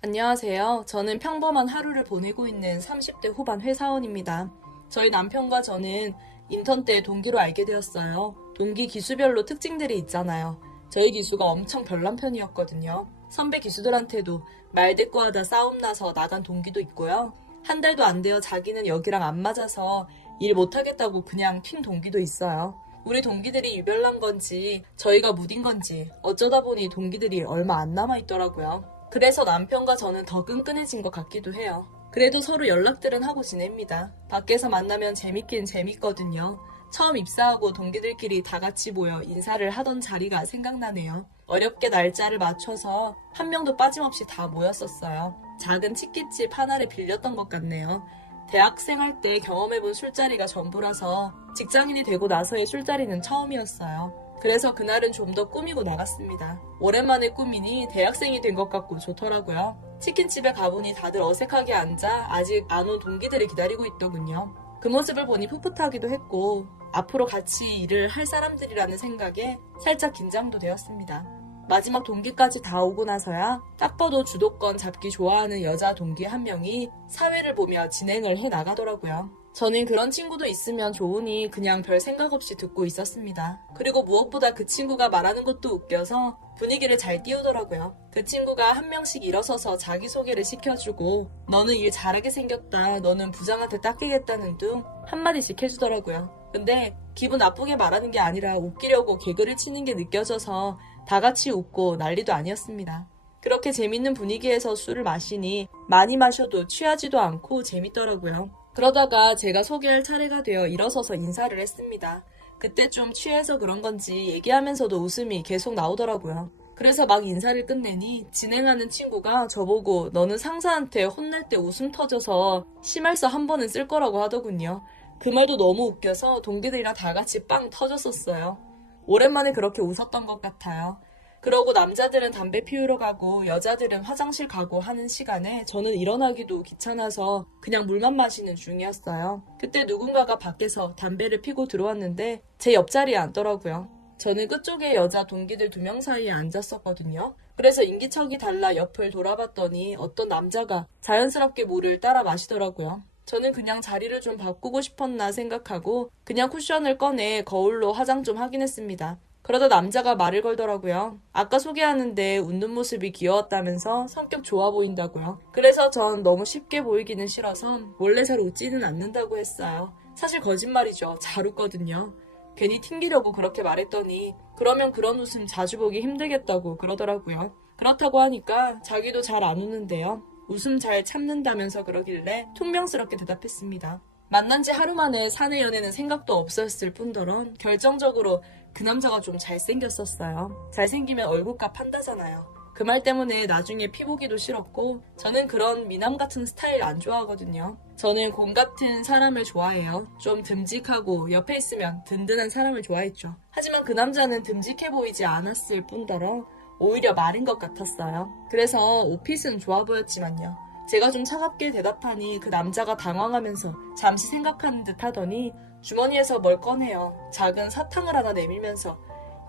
안녕하세요. 저는 평범한 하루를 보내고 있는 30대 후반 회사원입니다. 저희 남편과 저는 인턴 때 동기로 알게 되었어요. 동기 기수별로 특징들이 있잖아요. 저희 기수가 엄청 별난 편이었거든요. 선배 기수들한테도 말대꾸하다 싸움 나서 나간 동기도 있고요. 한 달도 안 되어 자기는 여기랑 안 맞아서 일 못하겠다고 그냥 튄 동기도 있어요. 우리 동기들이 유별난 건지 저희가 무딘 건지 어쩌다 보니 동기들이 얼마 안 남아있더라고요. 그래서 남편과 저는 더 끈끈해진 것 같기도 해요. 그래도 서로 연락들은 하고 지냅니다. 밖에서 만나면 재밌긴 재밌거든요. 처음 입사하고 동기들끼리 다 같이 모여 인사를 하던 자리가 생각나네요. 어렵게 날짜를 맞춰서 한 명도 빠짐없이 다 모였었어요. 작은 치킨집 하나를 빌렸던 것 같네요. 대학생 할 때 경험해본 술자리가 전부라서 직장인이 되고 나서의 술자리는 처음이었어요. 그래서 그날은 좀 더 꾸미고 나갔습니다. 오랜만에 꾸미니 대학생이 된 것 같고 좋더라고요. 치킨집에 가보니 다들 어색하게 앉아 아직 안 온 동기들을 기다리고 있더군요. 그 모습을 보니 풋풋하기도 했고 앞으로 같이 일을 할 사람들이라는 생각에 살짝 긴장도 되었습니다. 마지막 동기까지 다 오고 나서야 딱 봐도 주도권 잡기 좋아하는 여자 동기 한 명이 사회를 보며 진행을 해 나가더라고요. 저는 그런 친구도 있으면 좋으니 그냥 별 생각 없이 듣고 있었습니다. 그리고 무엇보다 그 친구가 말하는 것도 웃겨서 분위기를 잘 띄우더라고요. 그 친구가 한 명씩 일어서서 자기소개를 시켜주고 너는 일 잘하게 생겼다, 너는 부장한테 닦이겠다는 등 한마디씩 해주더라고요. 근데 기분 나쁘게 말하는 게 아니라 웃기려고 개그를 치는 게 느껴져서 다 같이 웃고 난리도 아니었습니다. 그렇게 재밌는 분위기에서 술을 마시니 많이 마셔도 취하지도 않고 재밌더라고요. 그러다가 제가 소개할 차례가 되어 일어서서 인사를 했습니다. 그때 좀 취해서 그런 건지 얘기하면서도 웃음이 계속 나오더라고요. 그래서 막 인사를 끝내니 진행하는 친구가 저보고 너는 상사한테 혼날 때 웃음 터져서 심할서 한 번은 쓸 거라고 하더군요. 그 말도 너무 웃겨서 동기들이랑 다 같이 빵 터졌었어요. 오랜만에 그렇게 웃었던 것 같아요. 그러고 남자들은 담배 피우러 가고 여자들은 화장실 가고 하는 시간에 저는 일어나기도 귀찮아서 그냥 물만 마시는 중이었어요. 그때 누군가가 밖에서 담배를 피고 들어왔는데 제 옆자리에 앉더라고요. 저는 끝쪽에 여자 동기들 2명 사이에 앉았었거든요. 그래서 인기척이 달라 옆을 돌아봤더니 어떤 남자가 자연스럽게 물을 따라 마시더라고요. 저는 그냥 자리를 좀 바꾸고 싶었나 생각하고 그냥 쿠션을 꺼내 거울로 화장 좀 하긴 했습니다. 그러다 남자가 말을 걸더라고요. 아까 소개하는데 웃는 모습이 귀여웠다면서 성격 좋아 보인다고요. 그래서 전 너무 쉽게 보이기는 싫어서 원래 잘 웃지는 않는다고 했어요. 사실 거짓말이죠. 잘 웃거든요. 괜히 튕기려고 그렇게 말했더니 그러면 그런 웃음 자주 보기 힘들겠다고 그러더라고요. 그렇다고 하니까 자기도 잘 안 웃는데요. 웃음 잘 참는다면서 그러길래 퉁명스럽게 대답했습니다. 만난 지 하루 만에 사내 연애는 생각도 없었을 뿐더러 결정적으로 그 남자가 좀 잘생겼었어요. 잘생기면 얼굴값 한다잖아요. 그 말 때문에 나중에 피 보기도 싫었고 저는 그런 미남 같은 스타일 안 좋아하거든요. 저는 곰 같은 사람을 좋아해요. 좀 듬직하고 옆에 있으면 든든한 사람을 좋아했죠. 하지만 그 남자는 듬직해 보이지 않았을 뿐더러 오히려 마른 것 같았어요. 그래서 옷핏은 좋아 보였지만요. 제가 좀 차갑게 대답하니 그 남자가 당황하면서 잠시 생각하는 듯 하더니 주머니에서 뭘 꺼내요. 작은 사탕을 하나 내밀면서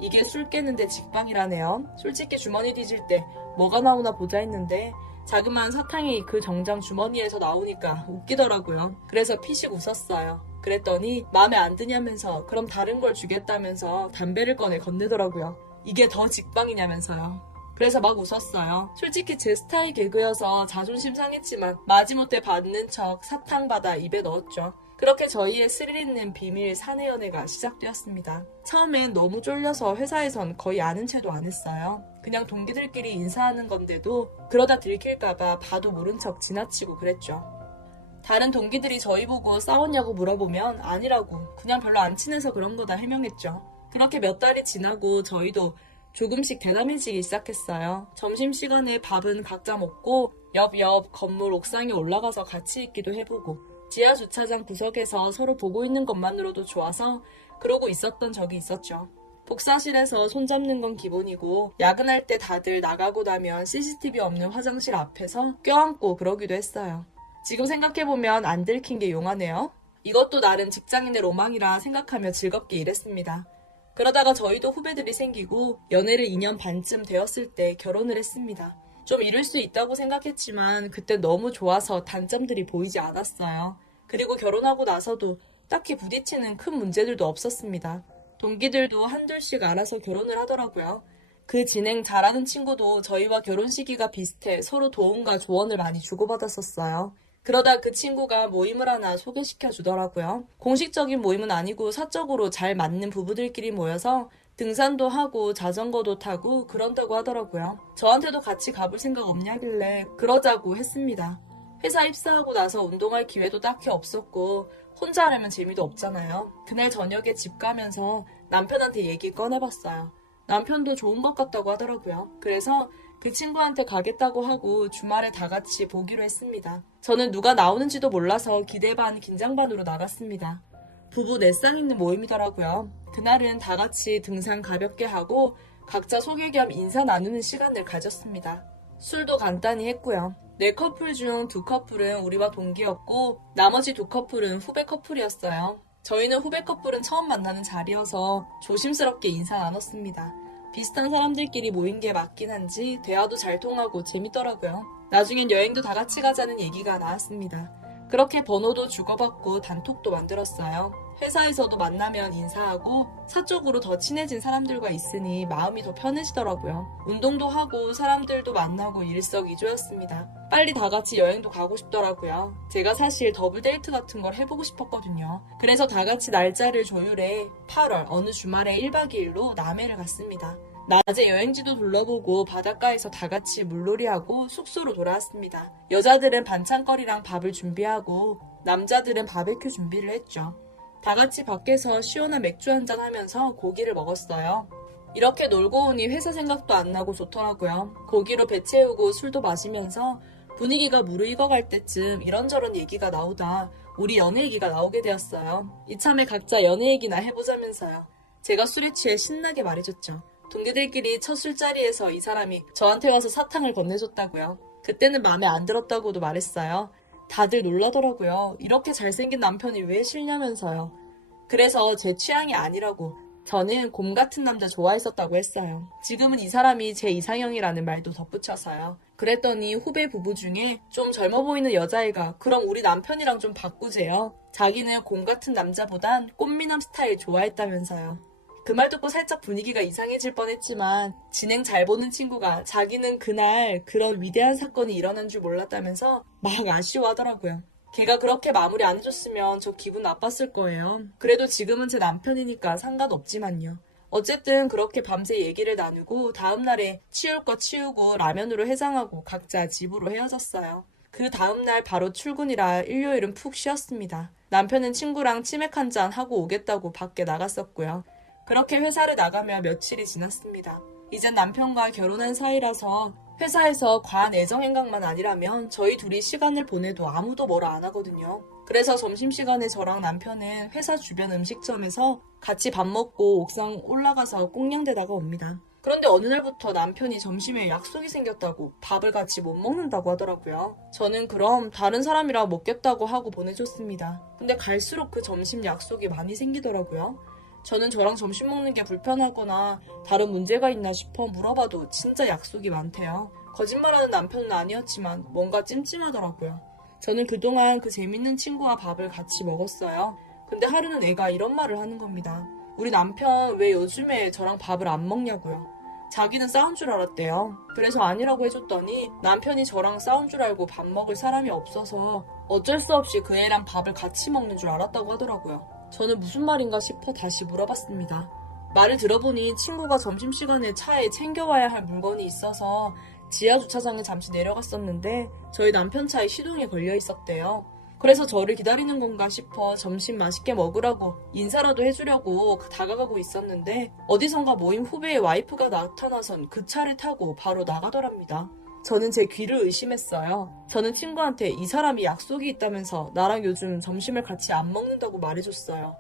이게 술 깨는데 직방이라네요. 솔직히 주머니 뒤질 때 뭐가 나오나 보자 했는데 자그마한 사탕이 그 정장 주머니에서 나오니까 웃기더라고요. 그래서 피식 웃었어요. 그랬더니 마음에 안 드냐면서 그럼 다른 걸 주겠다면서 담배를 꺼내 건네더라고요. 이게 더 직방이냐면서요. 그래서 막 웃었어요. 솔직히 제 스타일 개그여서 자존심 상했지만 마지못해 받는 척 사탕 받아 입에 넣었죠. 그렇게 저희의 스릴 있는 비밀 사내 연애가 시작되었습니다. 처음엔 너무 쫄려서 회사에선 거의 아는 체도 안 했어요. 그냥 동기들끼리 인사하는 건데도 그러다 들킬까봐 봐도 모른 척 지나치고 그랬죠. 다른 동기들이 저희 보고 싸웠냐고 물어보면 아니라고 그냥 별로 안 친해서 그런 거다 해명했죠. 그렇게 몇 달이 지나고 저희도 조금씩 대담해지기 시작했어요. 점심시간에 밥은 각자 먹고 옆 건물 옥상에 올라가서 같이 있기도 해보고 지하 주차장 구석에서 서로 보고 있는 것만으로도 좋아서 그러고 있었던 적이 있었죠. 복사실에서 손잡는 건 기본이고 야근할 때 다들 나가고 나면 CCTV 없는 화장실 앞에서 껴안고 그러기도 했어요. 지금 생각해보면 안 들킨 게 용하네요. 이것도 나름 직장인의 로망이라 생각하며 즐겁게 일했습니다. 그러다가 저희도 후배들이 생기고 연애를 2년 반쯤 되었을 때 결혼을 했습니다. 좀 잃을 수 있다고 생각했지만 그때 너무 좋아서 단점들이 보이지 않았어요. 그리고 결혼하고 나서도 딱히 부딪히는 큰 문제들도 없었습니다. 동기들도 한둘씩 알아서 결혼을 하더라고요. 그 진행 잘하는 친구도 저희와 결혼 시기가 비슷해 서로 도움과 조언을 많이 주고받았었어요. 그러다 그 친구가 모임을 하나 소개시켜 주더라고요. 공식적인 모임은 아니고 사적으로 잘 맞는 부부들끼리 모여서 등산도 하고 자전거도 타고 그런다고 하더라고요. 저한테도 같이 가볼 생각 없냐길래 그러자고 했습니다. 회사 입사하고 나서 운동할 기회도 딱히 없었고 혼자 하려면 재미도 없잖아요. 그날 저녁에 집 가면서 남편한테 얘기 꺼내봤어요. 남편도 좋은 것 같다고 하더라고요. 그래서 그 친구한테 가겠다고 하고 주말에 다 같이 보기로 했습니다. 저는 누가 나오는지도 몰라서 기대 반 긴장 반으로 나갔습니다. 부부 내상 있는 모임이더라고요. 그날은 다 같이 등산 가볍게 하고 각자 소개 겸 인사 나누는 시간을 가졌습니다. 술도 간단히 했고요. 4커플 중 2커플은 우리와 동기였고 나머지 2커플은 후배 커플이었어요. 저희는 후배 커플은 처음 만나는 자리여서 조심스럽게 인사 나눴습니다. 비슷한 사람들끼리 모인 게 맞긴 한지 대화도 잘 통하고 재밌더라고요. 나중엔 여행도 다 같이 가자는 얘기가 나왔습니다. 그렇게 번호도 주고받고 단톡도 만들었어요. 회사에서도 만나면 인사하고 사적으로 더 친해진 사람들과 있으니 마음이 더 편해지더라고요. 운동도 하고 사람들도 만나고 일석이조였습니다. 빨리 다 같이 여행도 가고 싶더라고요. 제가 사실 더블 데이트 같은 걸 해보고 싶었거든요. 그래서 다 같이 날짜를 조율해 8월 어느 주말에 1박 2일로 남해를 갔습니다. 낮에 여행지도 둘러보고 바닷가에서 다 같이 물놀이하고 숙소로 돌아왔습니다. 여자들은 반찬거리랑 밥을 준비하고 남자들은 바베큐 준비를 했죠. 다 같이 밖에서 시원한 맥주 한잔 하면서 고기를 먹었어요. 이렇게 놀고 오니 회사 생각도 안 나고 좋더라고요. 고기로 배 채우고 술도 마시면서 분위기가 무르익어갈 때쯤 이런저런 얘기가 나오다 우리 연애 얘기가 나오게 되었어요. 이참에 각자 연애 얘기나 해보자면서요. 제가 술에 취해 신나게 말해줬죠. 동기들끼리 첫 술자리에서 이 사람이 저한테 와서 사탕을 건네줬다고요. 그때는 마음에 안 들었다고도 말했어요. 다들 놀라더라고요. 이렇게 잘생긴 남편이 왜 싫냐면서요. 그래서 제 취향이 아니라고 저는 곰 같은 남자 좋아했었다고 했어요. 지금은 이 사람이 제 이상형이라는 말도 덧붙여서요. 그랬더니 후배 부부 중에 좀 젊어 보이는 여자애가 그럼 우리 남편이랑 좀 바꾸재요. 자기는 곰 같은 남자보단 꽃미남 스타일 좋아했다면서요. 그 말 듣고 살짝 분위기가 이상해질 뻔했지만 진행 잘 보는 친구가 자기는 그날 그런 위대한 사건이 일어난 줄 몰랐다면서 막 아쉬워하더라고요. 걔가 그렇게 마무리 안 해줬으면 저 기분 나빴을 거예요. 그래도 지금은 제 남편이니까 상관없지만요. 어쨌든 그렇게 밤새 얘기를 나누고 다음날에 치울 거 치우고 라면으로 해장하고 각자 집으로 헤어졌어요. 그 다음날 바로 출근이라 일요일은 푹 쉬었습니다. 남편은 친구랑 치맥 한잔 하고 오겠다고 밖에 나갔었고요. 그렇게 회사를 나가며 며칠이 지났습니다. 이젠 남편과 결혼한 사이라서 회사에서 과한 애정 행각만 아니라면 저희 둘이 시간을 보내도 아무도 뭐라 안 하거든요. 그래서 점심시간에 저랑 남편은 회사 주변 음식점에서 같이 밥 먹고 옥상 올라가서 꽁냥대다가 옵니다. 그런데 어느 날부터 남편이 점심에 약속이 생겼다고 밥을 같이 못 먹는다고 하더라고요. 저는 그럼 다른 사람이랑 먹겠다고 하고 보내줬습니다. 근데 갈수록 그 점심 약속이 많이 생기더라고요. 저는 저랑 점심 먹는 게 불편하거나 다른 문제가 있나 싶어 물어봐도 진짜 약속이 많대요. 거짓말하는 남편은 아니었지만 뭔가 찜찜하더라고요. 저는 그동안 그 재밌는 친구와 밥을 같이 먹었어요. 근데 하루는 애가 이런 말을 하는 겁니다. 우리 남편 왜 요즘에 저랑 밥을 안 먹냐고요. 자기는 싸운 줄 알았대요. 그래서 아니라고 해줬더니 남편이 저랑 싸운 줄 알고 밥 먹을 사람이 없어서 어쩔 수 없이 그 애랑 밥을 같이 먹는 줄 알았다고 하더라고요. 저는 무슨 말인가 싶어 다시 물어봤습니다. 말을 들어보니 친구가 점심시간에 차에 챙겨와야 할 물건이 있어서 지하주차장에 잠시 내려갔었는데 저희 남편 차에 시동이 걸려 있었대요. 그래서 저를 기다리는 건가 싶어 점심 맛있게 먹으라고 인사라도 해주려고 다가가고 있었는데 어디선가 모임 후배의 와이프가 나타나선 그 차를 타고 바로 나가더랍니다. 저는 제 귀를 의심했어요. 저는 친구한테 이 사람이 약속이 있다면서 나랑 요즘 점심을 같이 안 먹는다고 말해줬어요.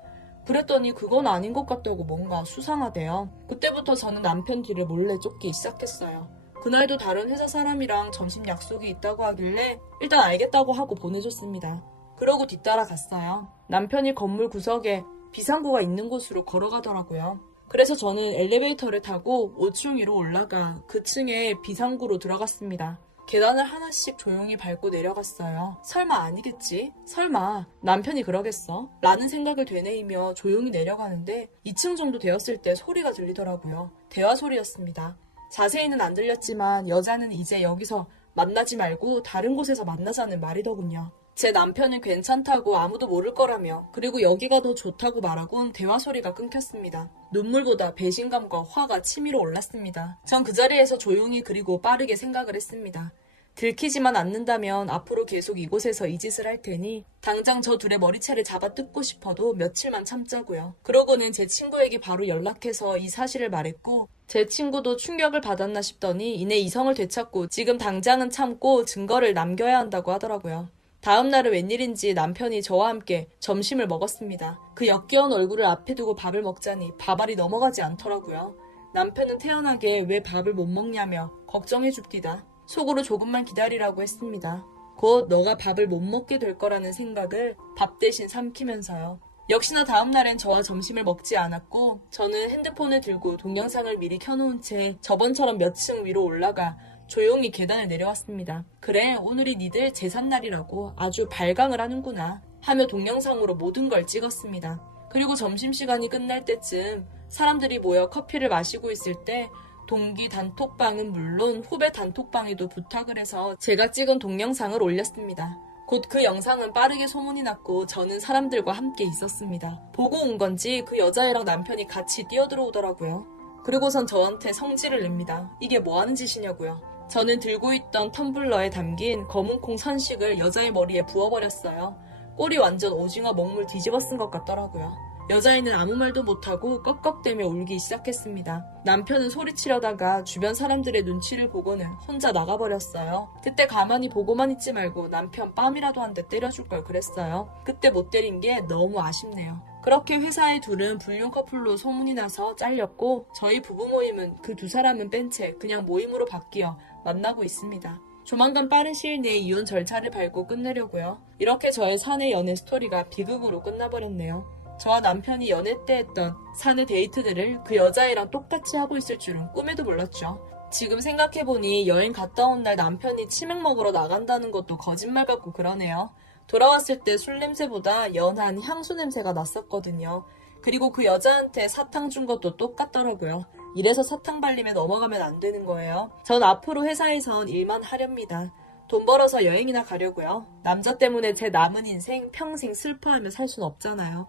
그랬더니 그건 아닌 것 같다고 뭔가 수상하대요. 그때부터 저는 남편 뒤를 몰래 쫓기 시작했어요. 그날도 다른 회사 사람이랑 점심 약속이 있다고 하길래 일단 알겠다고 하고 보내줬습니다. 그러고 뒤따라 갔어요. 남편이 건물 구석에 비상구가 있는 곳으로 걸어가더라고요. 그래서 저는 엘리베이터를 타고 5층 위로 올라가 그 층에 비상구로 들어갔습니다. 계단을 하나씩 조용히 밟고 내려갔어요. 설마 아니겠지? 설마 남편이 그러겠어? 라는 생각을 되뇌이며 조용히 내려가는데 2층 정도 되었을 때 소리가 들리더라고요. 대화 소리였습니다. 자세히는 안 들렸지만 여자는 이제 여기서 만나지 말고 다른 곳에서 만나자는 말이더군요. 제 남편은 괜찮다고 아무도 모를 거라며 그리고 여기가 더 좋다고 말하곤 대화 소리가 끊겼습니다. 눈물보다 배신감과 화가 치밀어 올랐습니다. 전 그 자리에서 조용히 그리고 빠르게 생각을 했습니다. 들키지만 않는다면 앞으로 계속 이곳에서 이 짓을 할 테니 당장 저 둘의 머리채를 잡아 뜯고 싶어도 며칠만 참자고요. 그러고는 제 친구에게 바로 연락해서 이 사실을 말했고 제 친구도 충격을 받았나 싶더니 이내 이성을 되찾고 지금 당장은 참고 증거를 남겨야 한다고 하더라고요. 다음 날은 웬일인지 남편이 저와 함께 점심을 먹었습니다. 그 역겨운 얼굴을 앞에 두고 밥을 먹자니 밥알이 넘어가지 않더라고요. 남편은 태연하게 왜 밥을 못 먹냐며 걱정해 줍디다. 속으로 조금만 기다리라고 했습니다. 곧 너가 밥을 못 먹게 될 거라는 생각을 밥 대신 삼키면서요. 역시나 다음 날엔 저와 점심을 먹지 않았고 저는 핸드폰을 들고 동영상을 미리 켜놓은 채 저번처럼 몇 층 위로 올라가 조용히 계단을 내려왔습니다. 그래, 오늘이 니들 제삿날이라고 아주 발광을 하는구나 하며 동영상으로 모든 걸 찍었습니다. 그리고 점심시간이 끝날 때쯤 사람들이 모여 커피를 마시고 있을 때 동기 단톡방은 물론 후배 단톡방에도 부탁을 해서 제가 찍은 동영상을 올렸습니다. 곧 그 영상은 빠르게 소문이 났고 저는 사람들과 함께 있었습니다. 보고 온 건지 그 여자애랑 남편이 같이 뛰어들어오더라고요. 그리고선 저한테 성질을 냅니다. 이게 뭐 하는 짓이냐고요. 저는 들고 있던 텀블러에 담긴 검은콩 선식을 여자의 머리에 부어버렸어요. 꼴이 완전 오징어 먹물 뒤집어 쓴 것 같더라고요. 여자애는 아무 말도 못하고 꺽꺽대며 울기 시작했습니다. 남편은 소리치려다가 주변 사람들의 눈치를 보고는 혼자 나가버렸어요. 그때 가만히 보고만 있지 말고 남편 뺨이라도 한 대 때려줄 걸 그랬어요. 그때 못 때린 게 너무 아쉽네요. 그렇게 회사의 둘은 불륜 커플로 소문이 나서 잘렸고 저희 부부 모임은 그 두 사람은 뺀 채 그냥 모임으로 바뀌어 만나고 있습니다. 조만간 빠른 시일 내에 이혼 절차를 밟고 끝내려고요. 이렇게 저의 사내 연애 스토리가 비극으로 끝나버렸네요. 저와 남편이 연애 때 했던 사내 데이트들을 그 여자애랑 똑같이 하고 있을 줄은 꿈에도 몰랐죠. 지금 생각해보니 여행 갔다 온 날 남편이 치맥 먹으러 나간다는 것도 거짓말 같고 그러네요. 돌아왔을 때 술 냄새보다 연한 향수 냄새가 났었거든요. 그리고 그 여자한테 사탕 준 것도 똑같더라고요. 이래서 사탕 발림에 넘어가면 안 되는 거예요. 전 앞으로 회사에선 일만 하렵니다. 돈 벌어서 여행이나 가려고요. 남자 때문에 제 남은 인생 평생 슬퍼하며 살 순 없잖아요.